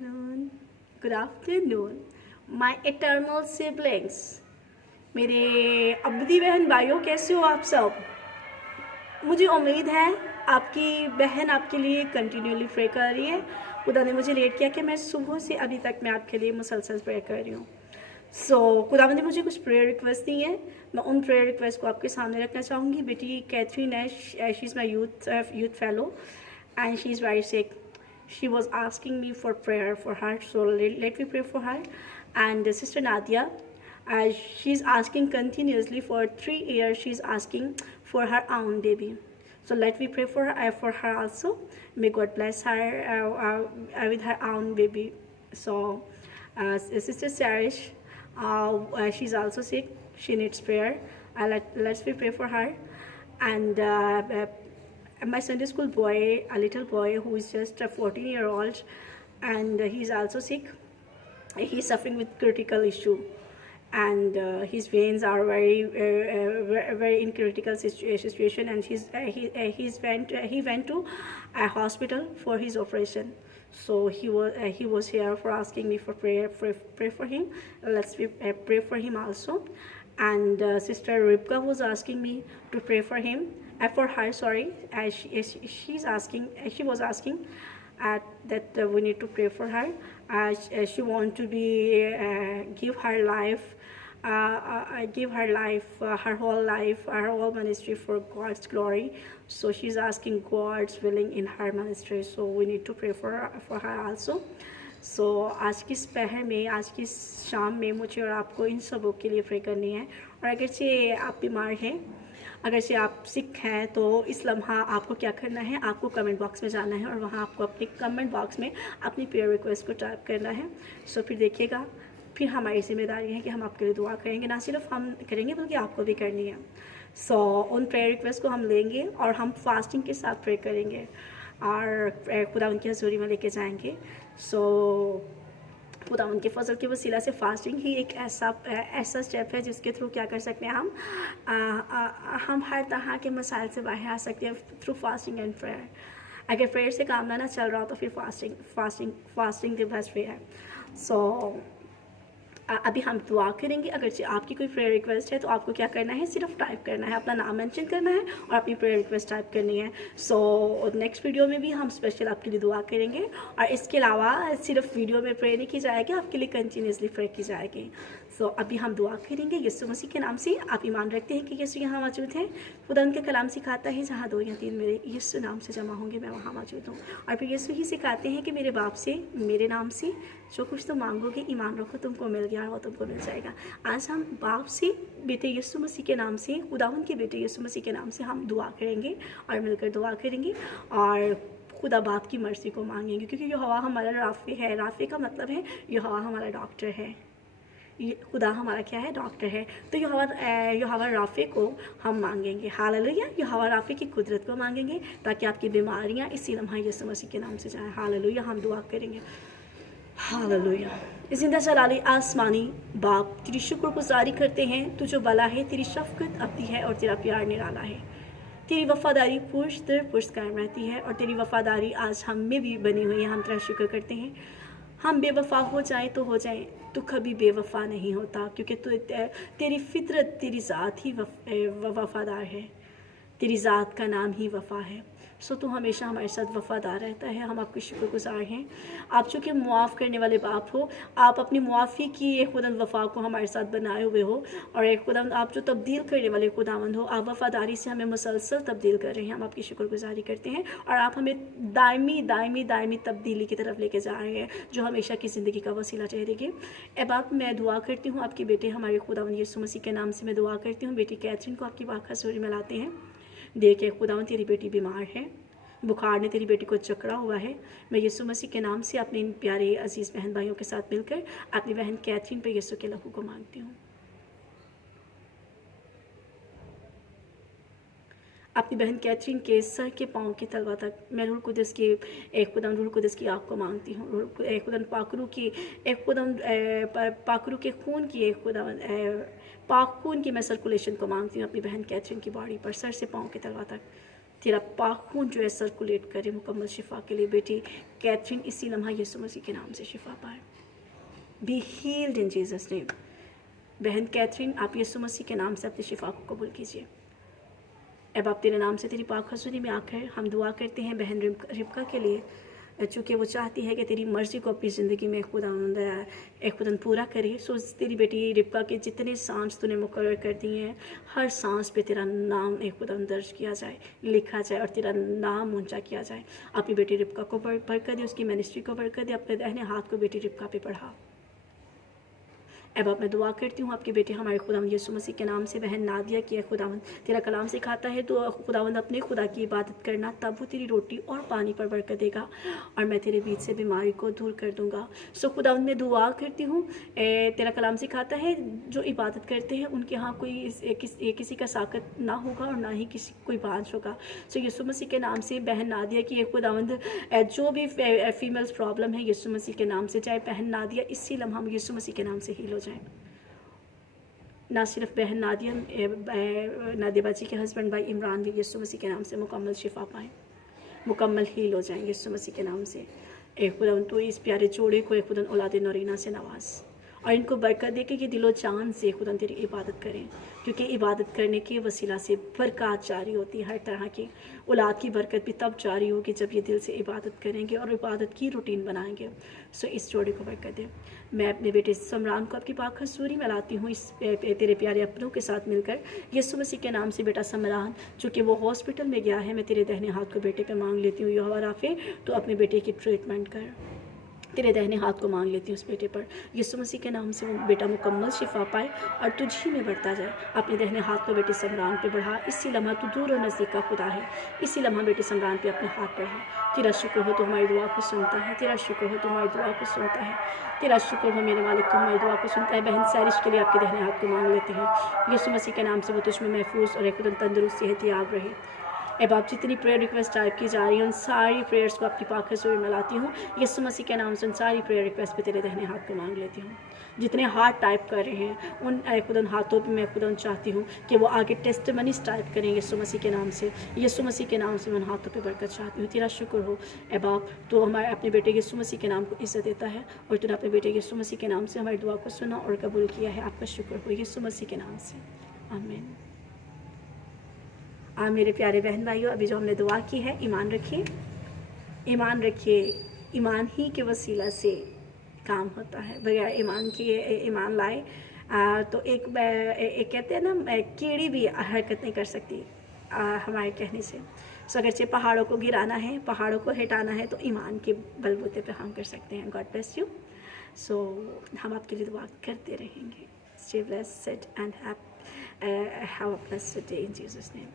Good afternoon, my eternal siblings. मेरे अब्दी बहन भाइयों, कैसे हो आप सब? मुझे उम्मीद है आपकी बहन आपके लिए कंटिन्यूली प्रे कर रही है। खुदा ने मुझे लेट किया कि मैं सुबह से अभी तक मैं आपके लिए मुसलसल प्रे कर रही हूँ। खुदा ने मुझे कुछ प्रेयर रिक्वेस्ट दी हैं, मैं उन प्रेयर रिक्वेस्ट को आपके सामने रखना चाहूँगी। बेटी कैथरीन है, she is my youth fellow and she is very sick. She was asking me for prayer for her, so let me pray for her. And Sister Nadia, she's asking continuously for 3 years. She's asking for her own baby. So let me pray for her also. May God bless her with her own baby. Sister Sarish, she's also sick. She needs prayer. Let's pray for her. And my Sunday school boy, a little boy who is just a 14-year-old, and he's also sick. He's suffering with critical issue, and his veins are very in critical situation, and he went to a hospital for his operation. So he was here for asking me for prayer for him. Let's pray for him also. And Sister Ribka was asking me to pray for him, for her. Sorry, she was asking that we need to pray for her. She want to be give her life, her whole life, her whole ministry for God's glory. So she's asking God's willing in her ministry. So we need to pray for her also. आज की पहर में, आज की शाम में मुझे और आपको इन सबों के लिए प्रे करनी है। और अगर से आप बीमार हैं, अगर से आप सिक हैं, तो इस लम्हा आपको क्या करना है, आपको कमेंट बॉक्स में जाना है और वहाँ आपको अपने कमेंट बॉक्स में अपनी प्रेयर रिक्वेस्ट को टाइप करना है। फिर देखिएगा, फिर हमारी जिम्मेदारी है कि हम आपके लिए दुआ करेंगे, ना सिर्फ हम करेंगे बल्कि आपको भी करनी है। उन प्रेयर रिक्वेस्ट को हम लेंगे और हम फास्टिंग के साथ प्रे करेंगे और खुदा उनकी हजूरी में लेके जाएंगे। खुदा उनके फजल के वसीला से फास्टिंग ही एक ऐसा स्टेप है जिसके थ्रू क्या कर सकते हैं, हम हर तरह के मसाइल से बाहर आ सकते हैं थ्रू फास्टिंग एंड प्रेयर। अगर प्रेयर से काम ना चल रहा हो तो फिर फास्टिंग द बेस्ट वे है। अभी हम दुआ करेंगे। अगर आपकी कोई प्रेयर रिक्वेस्ट है तो आपको क्या करना है, सिर्फ टाइप करना है, अपना नाम मेंशन करना है और अपनी प्रेयर रिक्वेस्ट टाइप करनी है। नेक्स्ट वीडियो में भी हम स्पेशल आपके लिए दुआ करेंगे और इसके अलावा सिर्फ वीडियो में प्रे नहीं की जाएगी, आपके लिए कंटिन्यूसली प्रे की जाएगी। अभी हम दुआ करेंगे यीशु मसीह के नाम से। आप ईमान रखते हैं कि यीशु यहाँ मौजूद है? खुदा उनका कलाम सिखाता है, जहाँ 2 या 3 मेरे यीशु नाम से जमा होंगे, मैं वहाँ मौजूद हूँ। और फिर यीशु ही सिखाते हैं कि मेरे बाप से, मेरे नाम से जो कुछ तुम मांगोगे, ईमान रखो, तुमको मिल गया और वो तुमको मिल जाएगा। आज हम बाप से बेटे यीशु मसीह के नाम से, खुदावंद के बेटे यीशु मसीह के नाम से हम दुआ करेंगे और मिलकर दुआ करेंगे और खुदा बाप की मर्जी को मांगेंगे, क्योंकि यहोवा हमारा राफ़े है। राफ़े का मतलब है यहोवा हमारा डॉक्टर है, खुदा हमारा क्या है, डॉक्टर है। तो यहोवा राफ़े को हम मांगेंगे। हालेलुया। यहोवा राफ़े की कुदरत को मांगेंगे ताकि आपकी बीमारियां इसी लम्हा यीशु मसीह के नाम से जाएं। हालेलुया। हम दुआ करेंगे। हालेलुया। जिंदा जलाली आसमानी बाप, तेरी शुक्रगुजारी करते हैं, तू जो भला है, तेरी शफ़क़त अबदी है और तेरा प्यार निराला है। तेरी वफ़ादारी पुरुष दर पुरुष कायम रहती है और तेरी वफ़ादारी आज हम में भी बनी हुई है। हम तेरा शुक्र करते हैं। हम बेवफा हो जाएं तो हो जाएं, तू कभी बेवफा नहीं होता, क्योंकि तेरी फितरत, तेरी ज़ात ही वफ़ादार है, तेरी ज़ात का नाम ही वफ़ा है। तू हमेशा हमारे साथ वफ़ादार रहता है। हम आपके शुक्रगुजार हैं। आप चूँकि मुआफ़ करने वाले बाप हो, आप अपनी मुआफ़ी की एक खुदावंद वफ़ा को हमारे साथ बनाए हुए हो और एक खुदावंद आप जो तब्दील करने वाले खुदावंद हो, आप वफ़ादारी से हमें मुसलसल तब्दील कर रहे हैं। हम आपकी शुक्रगुजारी करते हैं और आप हमें दायमी तब्दीली की तरफ लेके जा रहे हैं, जो हमेशा की ज़िंदगी का वसीला ठहरेगी। अब आप, मैं दुआ करती हूँ आपके बेटे हमारे खुदावंद यीशु मसीह के नाम से मैं दुआ करती हूँ। बेटी कैथरीन को आपकी बात हजूरी में लाते हैं। देखे खुदावंद तेरी बेटी बीमार है, बुखार ने तेरी बेटी को जकड़ा हुआ है। मैं यीशु मसीह के नाम से अपने इन प्यारे अजीज़ बहन भाइयों के साथ मिलकर अपनी बहन कैथरीन पे यीशु के लहू को मांगती हूँ। अपनी बहन कैथरीन के सर के पाँव की तलवा तक मैं रूह कुदस की आग को मांगती हूँ। पाकरू के खून की पाक खून की मैं सर्कुलेशन को मांगती हूँ अपनी बहन कैथरीन की बॉडी पर, सर से पाँव की तलवा तक। तेरा पाक खून जो है सर्कुलेट करे मुकम्मल शिफा के लिए। बेटी कैथरीन इसी लम्हा यीशु मसीह के नाम से शिफा पाए। Be healed in Jesus name. बहन कैथरीन, आप यीशु मसीह के नाम से अपनी शिफा को कबूल कीजिए। अब आप तेरे नाम से तेरी पाक हजूरी में आकर हम दुआ करते हैं बहन रिबका के लिए, चूँकि वो चाहती है कि तेरी मर्ज़ी को अपनी ज़िंदगी में खुदा पूरा करे। सो तेरी बेटी रिबका के जितने सांस तूने मुकर्रर कर दिए हैं, हर सांस पे तेरा नाम खुदा दर्ज किया जाए, लिखा जाए और तेरा नाम ऊंचा किया जाए। अपनी बेटी रिबका को बरकत दे, उसकी मिनिस्ट्री को बरकत दे, अपने दाहिने हाथ को बेटी रिबका पे बढ़ा। अब मैं दुआ करती हूँ आपके बेटे हमारे खुदावंद यीशु मसीह के नाम से। बहन नादिया की है, खुदावंद तेरा कलाम सिखाता है तो खुदावंद अपने खुदा की इबादत करना, तब वो तेरी रोटी और पानी पर बरकत देगा और मैं तेरे बीच से बीमारी को दूर कर दूंगा। सो खुदावंद मैं दुआ करती हूँ, तेरा कलाम सिखाता है जो इबादत करते हैं उनके यहाँ कोई किसी का साकत ना होगा और ना ही किसी कोई बांझ होगा। सो यीशु मसीह के नाम से बहन नादिया की है खुदावंद, जो भी फीमेल्स प्रॉब्लम है यीशु मसीह के नाम से, चाहे बहन नादिया इसी लम्हा यीशु मसीह के नाम से हील हो जाए। ना सिर्फ बहन नादिया बाजी के हस्बैंड भाई इमरान भी यीशु मसीह के नाम से मुकम्मल शिफा पाएँ, मुकम्मल हील हो जाएं यीशु मसीह के नाम से। खुदा तो इस प्यारे जोड़े को खुदा औलाद नौरीना से नवाज और इनको बरकत दे के ये दिलो जान से खुदा तेरी इबादत करें, क्योंकि इबादत करने के वसीला से बरकत जारी होती है। हर तरह की औलाद की बरकत भी तब जारी होगी जब ये दिल से इबादत करेंगे और इबादत की रूटीन बनाएंगे। सो इस जोड़े को बरकत दे। मैं अपने बेटे समरान को आपकी पाक हजूरी में लाती हूँ इस तेरे प्यारे अपनों के साथ मिलकर यीशु मसीह के नाम से। बेटा समरान चूँकि वो हॉस्पिटल में गया है, मैं तेरे दाहिने हाथ को बेटे पे मांग लेती हूँ। यहोवा राफ़े, तो अपने बेटे की ट्रीटमेंट कर। तेरे दाहिने हाथ को मांग लेती हूँ उस बेटे पर, यीशु मसीह के नाम से वो बेटा मुकम्मल शिफा पाए और तुझी में बढ़ता जाए। अपने दाहिने हाथ को बेटे समरान पे बढ़ा। इसी लम्हा तू दूर और नज़दीक का खुदा है, इसी लम्हा बेटे समरान पे अपने हाथ बढ़ा। तेरा शुक्र हो तो हमारी दुआ को सुनता है, तेरा शुक्र हो तो हमारी दुआ को सुनता है, तेरा शुक्र हो मेरे मालिक तो हमारी दुआ को सुनता है। बहन सैरिश के लिए आपके दाहिने हाथ को मांग लेते हैं, यीशु मसीह के नाम से वो तुझ में महफूज और एकदम तंदुरुस्त सेहतियाब रहे। अब आप जितनी प्रेयर रिक्वेस्ट टाइप की जा रही हैं उन सारी प्रेयर्स को आपकी पाक हजूरी में लाती हूँ यीशु मसीह के नाम से। उन सारी प्रेयर रिक्वेस्ट पे तेरे दाहिने हाथ को मांग लेती हूँ। जितने हाथ टाइप कर रहे हैं उन खुदा हाथों पे मैं खुदा चाहती हूँ कि वो आगे टेस्टिमनीज टाइप करें यीशु मसीह के नाम से। यीशु मसीह के नाम से उन हाथों पे बरकत चाहती हूँ। तेरा शुक्र हो अब आप तो हमारे अपने बेटे यीशु मसीह के नाम को इज्जत देता है और तूने अपने बेटे यीशु मसीह के नाम से हमारी दुआ को सुना और कबूल किया है। आपका शुक्र हो यीशु मसीह के नाम से, आमीन। मेरे प्यारे बहन भाइयों, अभी जो हमने दुआ की है, ईमान रखिए, ईमान रखिए। ईमान ही के वसीला से काम होता है। बगैर ईमान के ईमान लाए तो एक कहते हैं ना, कीड़ी भी हरकत नहीं कर सकती हमारे कहने से। सो अगरचे पहाड़ों को गिराना है, पहाड़ों को हटाना है, तो ईमान के बलबूते पे हम कर सकते हैं। God bless you. सो हम आपके लिए दुआ करते रहेंगे। Stay blessed and have a blessed day in Jesus name.